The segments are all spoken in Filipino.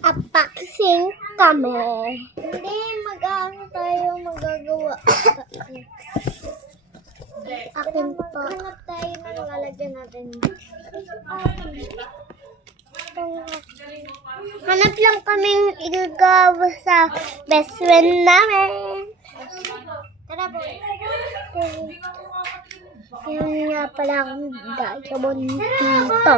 Unboxing kami. Hindi, mag-ano tayo magagawa. Akin pa. Hanap tayo na lalagyan natin. Hanap lang kaming igagawa sa best friend namin. Tara po. Yun nga pala akong diamond dito.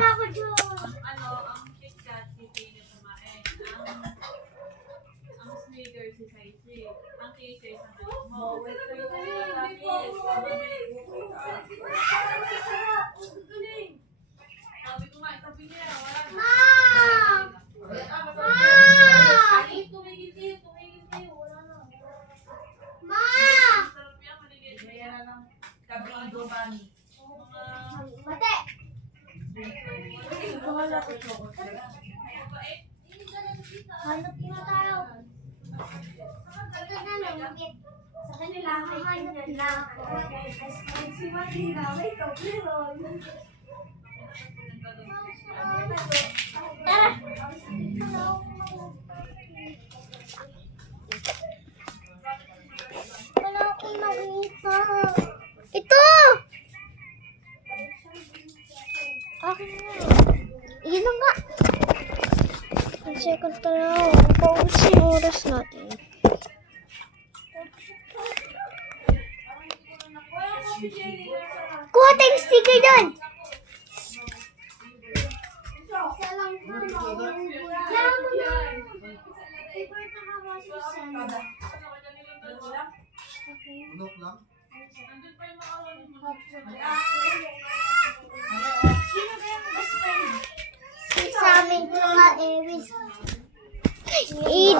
Hanap na tayo. Ito na lang. Sa kanila, hanap na ako. Si Marina, may Toblerone. Tara! Wala akong nakita. Ito! Akin na. Iyan na nga. Ang second ka lang. Paubos yung oras natin. Kuha tayong sticker doon! Isa lang po. Favorite na hawa si Sam. Unok lang? Sino ba yung best friend? Sa amin mga Aries.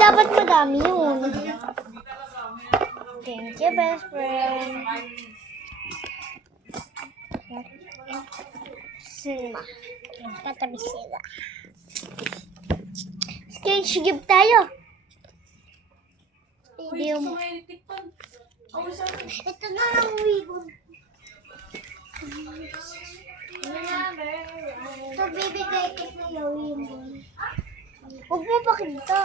Dapat madami yun. Thank you, best friend. Sila. Katabi sila. Sketch give tayo. Yung... Ito na lang wigon. Ito bibigay ko sa'yo yun. Huwag mo pakita.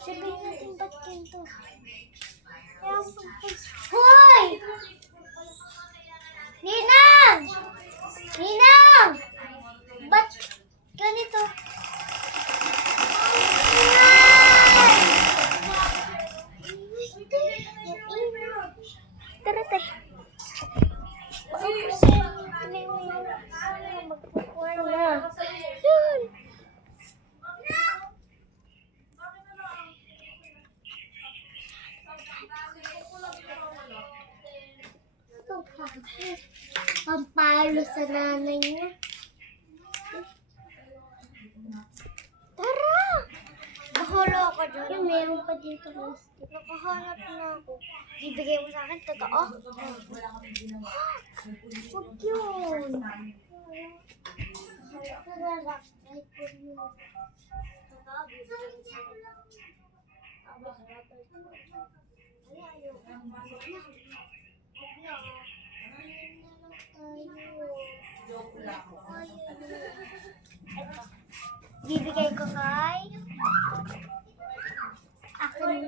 Sabihin natin ba't ganito? Hoy! Ninang! Ninang! Ba't ganito? Tara tayo. Yun. Pampalo sa nanay niya. Tara! Naholo ako dyan. Meron pa dito. Nakahanap na ako. Bibigay mo sa akin, totoo? Huwag yun. Bibigay ko kay akin.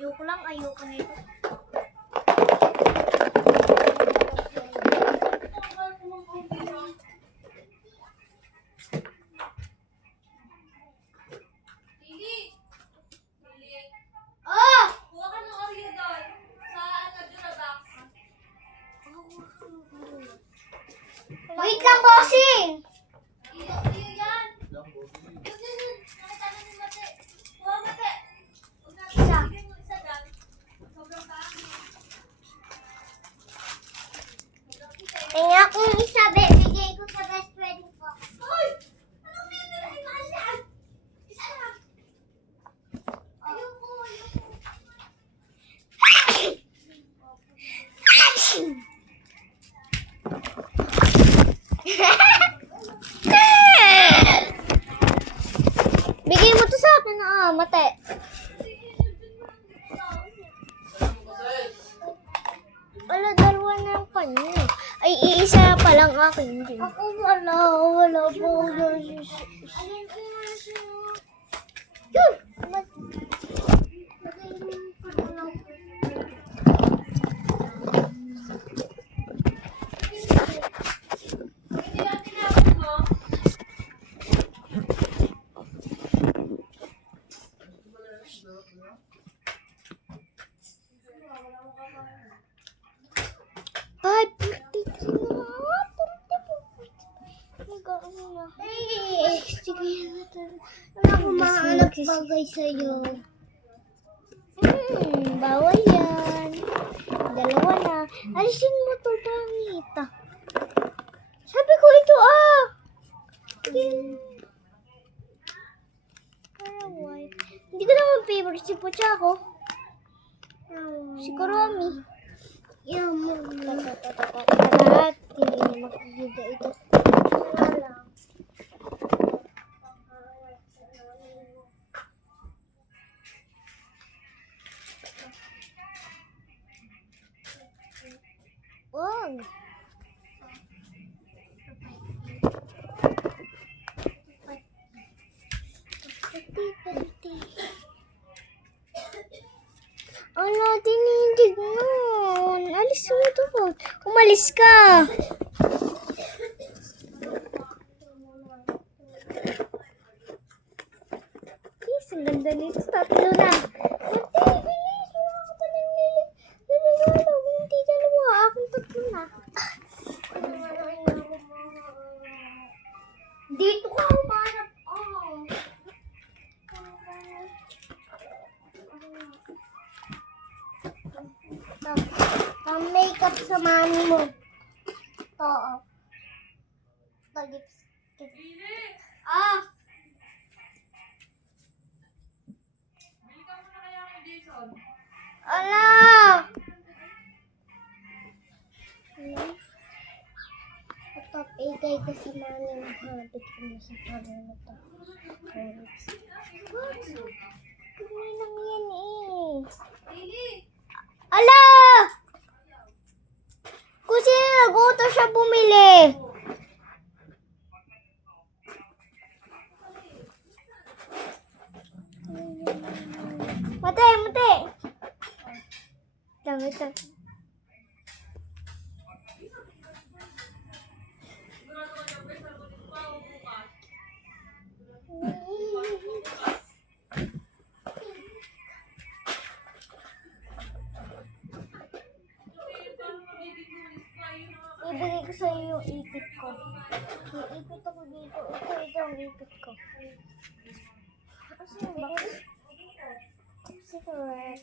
Ayoko lang, ayoko nito. Wait lang, bossing! Kaya kung isa, bigay ko sa best friend ko. Hoy! Anong bibigay mo yan? Isa lang. Ayoko. mate. Wala, dalawa na yung kanya. Ay, iisa pa lang akin din. Ako wala po. Yun! Ay, 43 na. 44. Sige na to. Wala akong mahanap bagay sa'yo. Bawal yan. Dalawa na. Alisin mo to, pangit. Sabi ko ito, Hindi ko naman favorite si Pochako. Si Kuromi. Hindi na makikita ito. Wag. Ala, tinidig nun. Alis mo doon. Umalis ka. Yes, ang ganda nito. Tatlo na. Ate, bilis. Wala ka pa nang lilit. Nanalo. Hindi dalawa. Aking tatlo na. Dito ka umanap. Ang makeup sa mami mo. Oo. Lipstick. Bili ka muna kaya kay Jason. Ala! Ito, igay ko sa mami mo. Habit ko na sa parang ito. Kumain lang yan Ala! Kung sino naguto siya bumili. Mate! Ito. Ibigay ko sa'yo yung ipit ko. Iipit ako dito. Ito ang ipit ko. Kasi ba? Secret.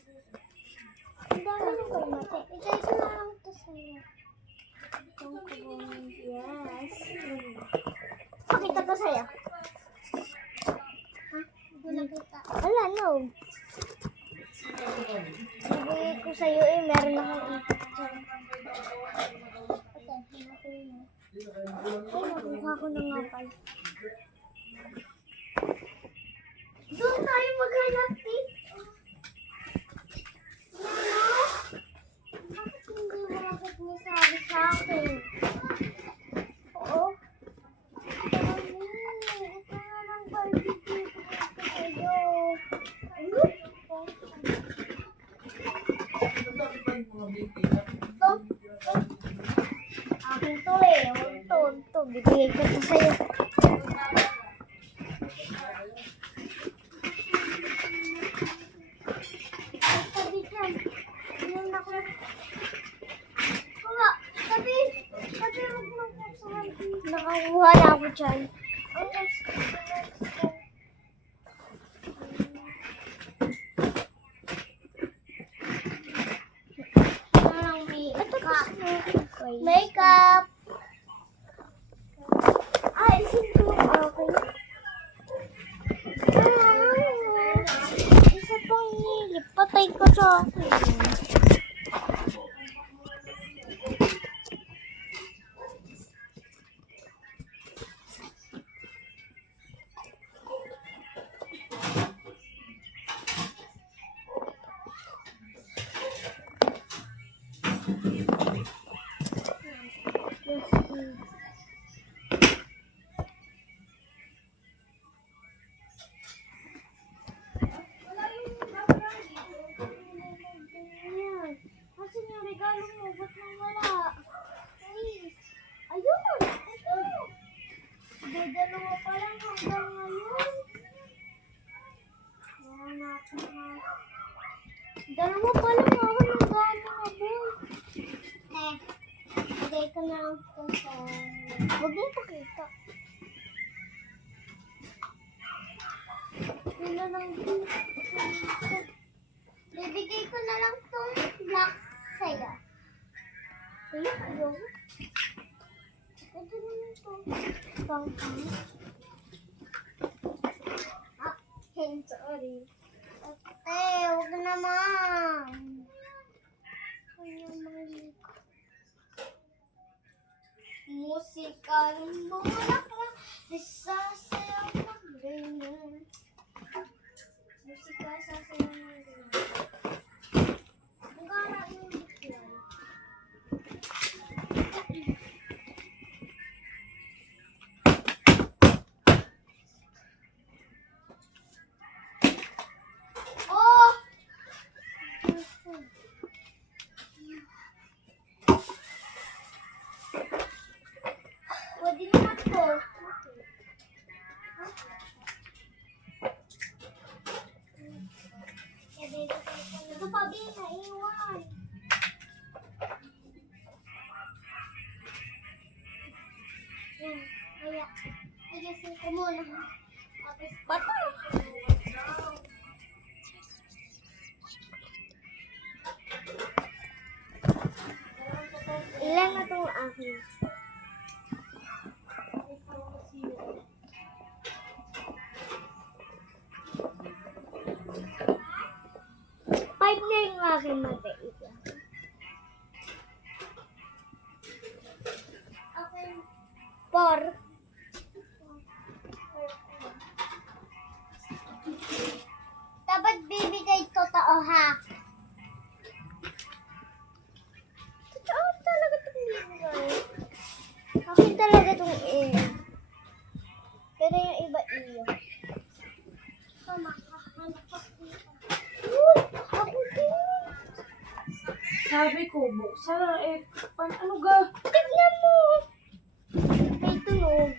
Ang dami na kayo mate. Ito na lang ito sa'yo. Yes. Pakita ko sa'yo. Hindi nakita. Wala, no. Ibigay ko sa'yo meron akong ipit dyan. Ay, nakuha ko na nga pala. Doon tayo maghanap dito. Bakit hindi mo nasabi sa akin? Oo. Ito na lang barbecue ko sa'yo. Akin to Ito. Bibigay ko ito sa'yo. Tabi dyan. Ayun ako. Kuha. Tabi. Huwag mo buksan. Nakakuha na ako dyan. Ang next ko. Makeup. Ay, sino? Okay. Isa pang nilip. Patay ko sa akin. Wala yung background dito. Ayan. Asan yung regalo mo? Ba't nang wala? Ay. Ayun! Ito! Dalawa pa lang hanggang ngayon. Dalawa pa lang ako ng gano'n ako. Lagay ko na lang ito sa... Huwag mo pakita. Yun na lang din. Bibigay ko na lang itong black sa'yo. Ayaw. Ito naman ito. Pang-pang. Sorry. Huwag naman. Musika ng bulaklak, isasayaw ng ganyan. Musika, isasayaw ng ganyan. Ang gara yung bukla. Oh! Pwede naman to. Ito pa, Bin, naiwan. Yan, kaya, ayusin ko muna. Bata! Ilan na itong akin? Five na yung aking mabait. Okay. Four. Dapat bibigay totoo ha. Totoo talaga itong bibigay. Akin talaga itong pero yung iba iyo. Makahanap ako. Ako din. Sabi ko, buksan na ano ga? Tignan mo. May tunog.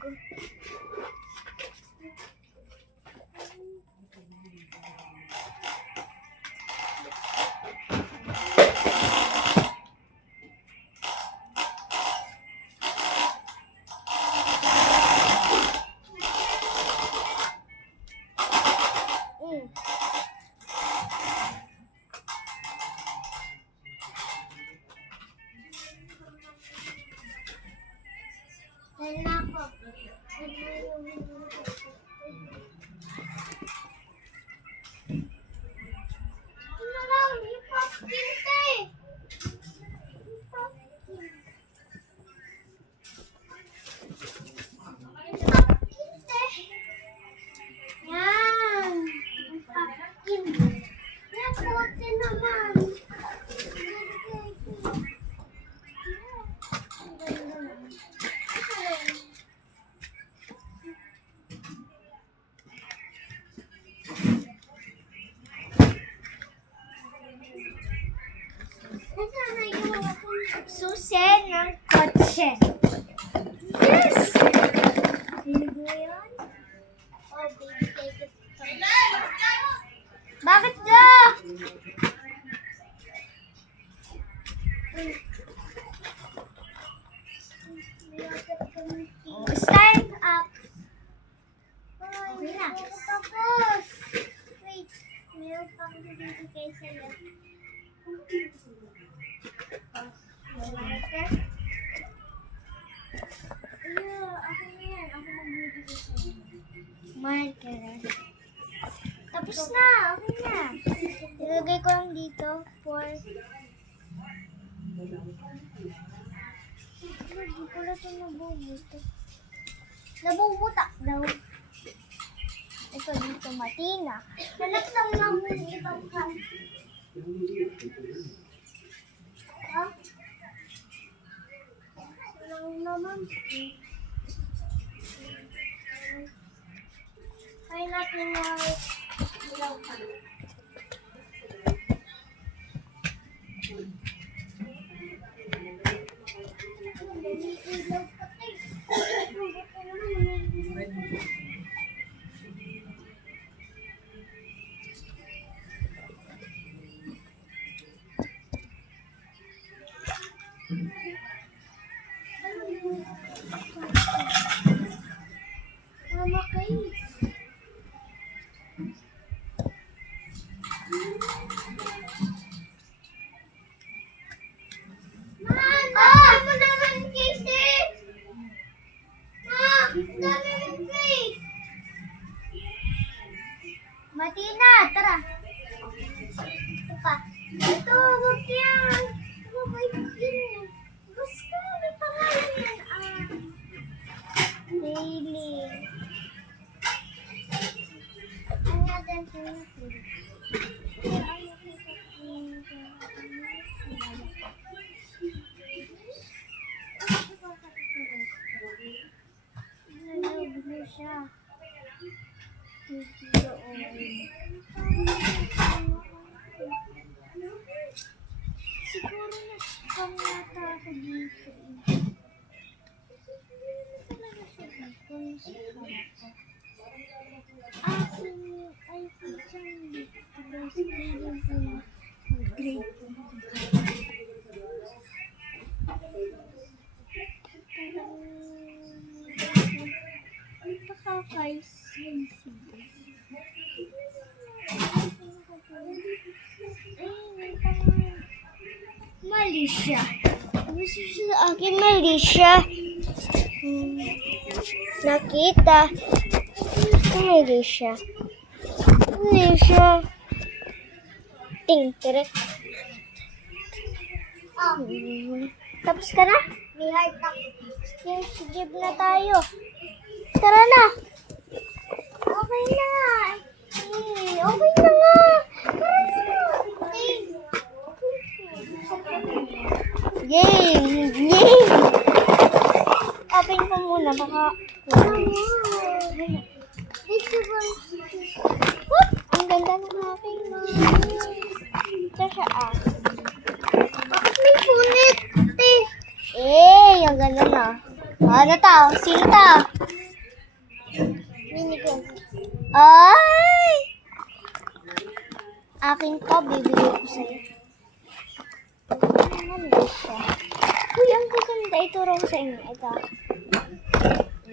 Dahil na ako. Ano lang, yung pumpkin ka eh. Yung pumpkin. Yung pumpkin ka eh. Yan. Yung pumpkin. Yan, puti naman. Susi ng kotse. Yes! Hilig mo yun? Oh, baby, take it. Bakit ka? Stand up. Relax. Tapos. Wait. Meron pang bibigay sa'yo. Marker? Ako na yan. Ako magbibigay sa'yo. Marker. Tapos na. Okay na. Ilagay ko lang dito. Hindi ko na ito nabubuto. Nabubuta daw. Ito dito matina. Hanap lang nabubutang ka. Ha? Walang naman. Ay, natin na. Mama, kayo. Mo naman, Casey! Ma! Dami mong cake! Matina, tara! Ito pa. Ito, huwag yan! Mabait yun. Basta, may pangalan yan. Hailey. Ano natin pinapin? Siya. Siguro na spam yata ako dito. Akin ay dyan dito. Malaysia. Gusto siya sa akin, Malaysia. Nakita. Malaysia. Malaysia. Ting, tirek. Tapos ka na? May heart ako. Sige na tayo. Tara na. Okay na. Okay na nga. Tara na. Yay! Yay! Open ko muna, baka... Ang ganda ng aking mo. Ito siya Bakit may punit? Ang ganda na. Ano to? Sino to? Mini ko. Ay! Akin to, bibigay ko sa'yo. Uy, ang gaganda. Ito raw sa inyo. Ito.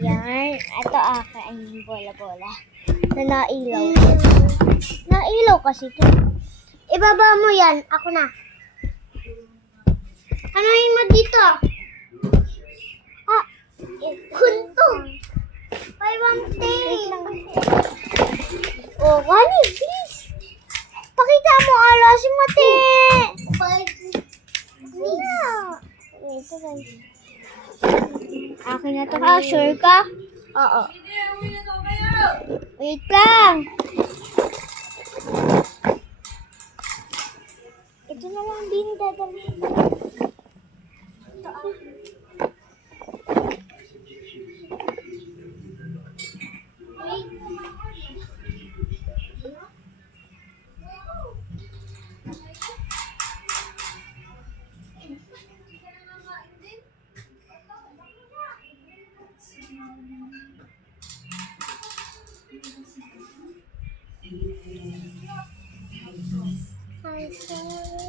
Yan. Ito akin. Bola-bola. Na nailaw. Nailaw kasi ito. Ibaba mo yan. Ako na. Anuhin mo dito. Kunto. Ay, one thing. Oh, Wani, please. Pakita mo, alasin mo, te. Ito, guys. Akin na to ka. Sure ka? Oo. Wait lang. Ito na lang din dadalhin. Ito I'm sorry.